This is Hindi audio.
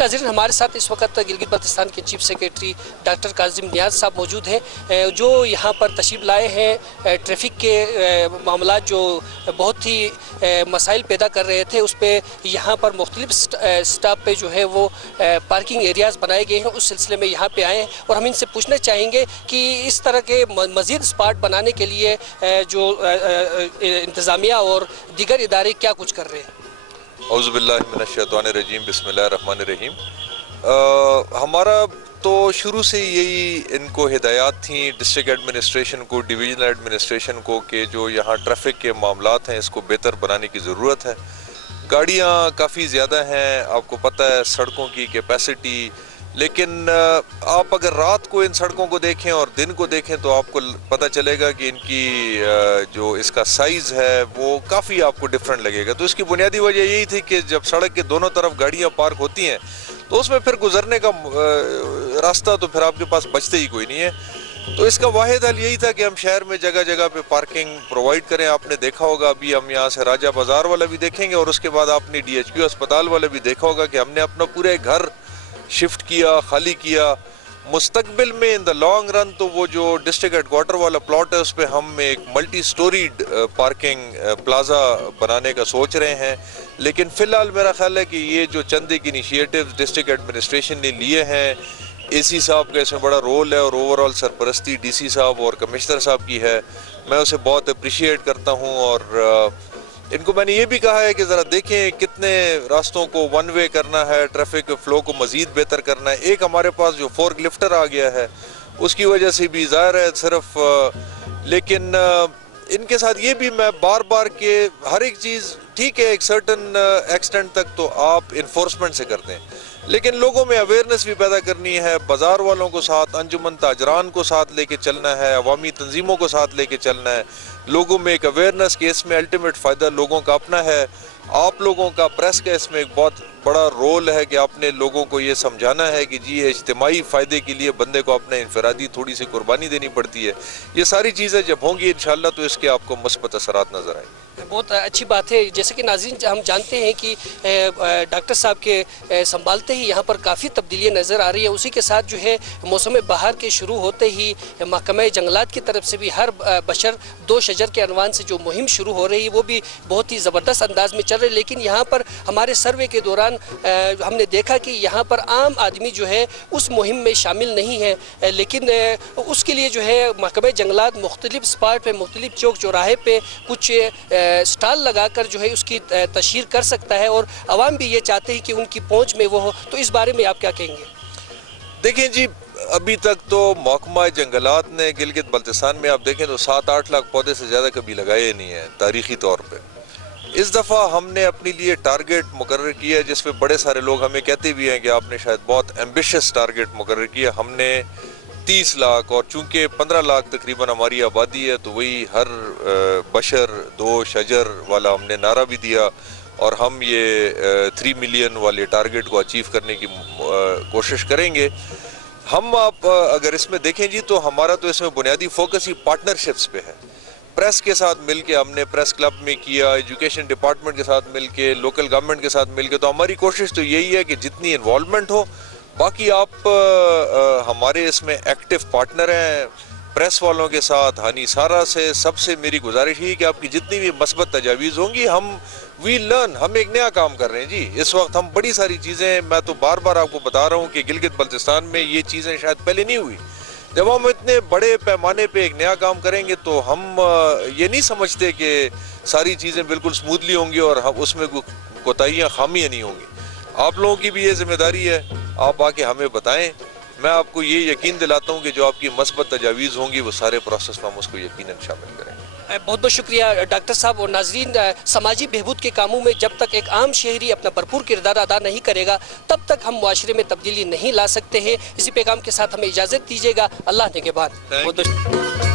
नाज़रीन, हमारे साथ इस वक्त गिलगित बल्तिस्तान के चीफ सेक्रेटरी डॉक्टर काजिम नियाज़ साहब मौजूद हैं, जो यहाँ पर तशरीफ़ लाए हैं। ट्रैफिक के मामला जो बहुत ही मसाइल पैदा कर रहे थे, उस पर यहाँ पर मुख्तलिफ स्टॉप पे जो है वो पार्किंग एरियाज़ बनाए गए हैं। उस सिलसिले में यहाँ पे आए हैं और हम इनसे पूछना चाहेंगे कि इस तरह के मज़ीद स्पॉट बनाने के लिए जो इंतज़ामिया और दीगर इदारे क्या कुछ कर रहे हैं। औज़ुबिल्लाहि मिनश्शैतानिर्रजीम, बिस्मिल्लाहिर्रहमानिर्रहीम। हमारा तो शुरू से यही इनको हिदायत थी डिस्ट्रिक्ट एडमिनिस्ट्रेशन को, डिवीज़नल एडमिनिस्ट्रेशन को, कि जो यहाँ ट्रैफिक के मामलात हैं इसको बेहतर बनाने की ज़रूरत है। गाड़ियाँ काफ़ी ज़्यादा हैं, आपको पता है सड़कों की कैपेसिटी, लेकिन आप अगर रात को इन सड़कों को देखें और दिन को देखें तो आपको पता चलेगा कि इनकी जो इसका साइज़ है वो काफ़ी आपको डिफरेंट लगेगा। तो इसकी बुनियादी वजह यही थी कि जब सड़क के दोनों तरफ गाड़ियां पार्क होती हैं तो उसमें फिर गुजरने का रास्ता तो फिर आपके पास बचते ही कोई नहीं है। तो इसका वाहिद हल यही था कि हम शहर में जगह जगह पे पार्किंग प्रोवाइड करें। आपने देखा होगा, अभी हम यहाँ से राजा बाज़ार वाला भी देखेंगे और उसके बाद आपने DHQ अस्पताल वाला भी देखा होगा कि हमने अपना पूरे घर शिफ्ट किया, खाली किया। मुस्तकबिल में इन द लॉन्ग रन तो वो जो डिस्ट्रिक्ट हेडक्वार्टर वाला प्लॉट है उस पर हम एक मल्टी स्टोरीड पार्किंग प्लाजा बनाने का सोच रहे हैं। लेकिन फ़िलहाल मेरा ख्याल है कि ये जो चंद एक इनिशिएटिव डिस्ट्रिक्ट एडमिनिस्ट्रेशन ने लिए हैं, AC साहब का इसमें बड़ा रोल है और ओवरऑल सरपरस्ती DC साहब और कमिश्नर साहब की है। मैं उसे बहुत अप्रिशिएट करता हूँ और इनको मैंने ये भी कहा है कि ज़रा देखें कितने रास्तों को वन वे करना है, ट्रैफिक फ्लो को मज़ीद बेहतर करना है। एक हमारे पास जो फोर्क लिफ्टर आ गया है उसकी वजह से भी ज़ाहिर है सिर्फ, लेकिन इनके साथ ये भी मैं बार बार के हर एक चीज़ ठीक है एक सर्टन एक्सटेंट तक तो आप इन्फोर्समेंट से करते हैं, लेकिन लोगों में अवेयरनेस भी पैदा करनी है। बाज़ार वालों को साथ, अंजुमन ताजरान को साथ लेके चलना है, अवामी तंजीमों को साथ लेके चलना है। लोगों में एक अवेयरनेस कि इसमें अल्टीमेट फ़ायदा लोगों का अपना है। आप लोगों का, प्रेस का इसमें एक बहुत बड़ा रोल है कि आपने लोगों को ये समझाना है कि जी इज्तिमाई फ़ायदे के लिए बंदे को अपने इनफरादी थोड़ी सी कुर्बानी देनी पड़ती है। ये सारी चीज़ें जब होंगी इंशाअल्लाह तो इसके आपको मस्बत असरात नज़र आएंगे। बहुत अच्छी बात है। जैसे कि नाज़रीन हम जानते हैं कि डॉक्टर साहब के संभालते ही यहाँ पर काफ़ी तब्दीलियाँ नज़र आ रही है। उसी के साथ जो है मौसम बहार के शुरू होते ही महकमा जंगलात की तरफ से भी हर बशर दो शजर के अनवान से जो मुहिम शुरू हो रही है वो भी बहुत ही ज़बरदस्त अंदाज में चल रही है। लेकिन यहाँ पर हमारे सर्वे के दौरान हमने देखा कि यहाँ पर आम आदमी जो है उस मुहिम में शामिल नहीं है, लेकिन उसके लिए जो है महकमा जंगलात मुख्तलिफ स्पॉट पर, मुख्तलिफ चौक चौराहे पर कुछ स्टॉल लगाकर जो है उसकी तशहीर कर सकता है और आवाम भी ये चाहते हैं कि उनकी पहुंच में वो हो। तो इस बारे में आप क्या कहेंगे? देखें जी, अभी तक तो महकमा जंगलात ने गिलगित बल्तिस्तान में आप देखें तो 7-8 लाख पौधे से ज़्यादा कभी लगाए नहीं हैं तारीख़ी तौर पे। इस दफ़ा हमने अपने लिए टारगेट मुकर्रर किया है जिस पे बड़े सारे लोग हमें कहते भी हैं कि आपने शायद बहुत एम्बिशियस टारगेट मुकर्रर किया। हमने 30 लाख और चूँकि 15 लाख तकरीबन हमारी आबादी है तो वही हर बशर 2 शजर वाला हमने नारा भी दिया और हम ये 3 मिलियन वाले टारगेट को अचीव करने की कोशिश करेंगे। हम आप अगर इसमें देखें जी तो हमारा तो इसमें बुनियादी फोकस ही पार्टनरशिप्स पे है। प्रेस के साथ मिलके हमने प्रेस क्लब में किया, एजुकेशन डिपार्टमेंट के साथ मिलके, लोकल गवर्नमेंट के साथ मिलके, तो हमारी कोशिश तो यही है कि जितनी इन्वॉल्वमेंट हो। बाकी आप हमारे इसमें एक्टिव पार्टनर हैं प्रेस वालों के साथ, हानी सारा से, सबसे मेरी गुजारिश ही कि आपकी जितनी भी मस्बत तजावीज़ होंगी हम वी लर्न, हम एक नया काम कर रहे हैं जी। इस वक्त हम बड़ी सारी चीज़ें, मैं तो बार बार आपको बता रहा हूँ कि गिलगित बल्तिस्तान में ये चीज़ें शायद पहले नहीं हुई। जब हम इतने बड़े पैमाने पे एक नया काम करेंगे तो हम ये नहीं समझते कि सारी चीज़ें बिल्कुल स्मूथली होंगी और हम उसमें कोताहियाँ, खामियाँ नहीं होंगी। आप लोगों की भी ये जिम्मेदारी है, आप आके हमें बताएं। मैं आपको ये यकीन दिलाता हूँ कि जो आपकी मस्बत तजावीज़ होंगी वो सारे प्रोसेस में हम उसको यकीनन शामिल करेंगे। बहुत बहुत शुक्रिया डॉक्टर साहब। और नाजरीन, समाजी बहबूद के कामों में जब तक एक आम शहरी अपना भरपूर किरदार अदा नहीं करेगा तब तक हम मुआशरे में तब्दीली नहीं ला सकते हैं। इसी पैगाम के साथ हमें इजाज़त दीजिएगा। अल्लाह निगहबान।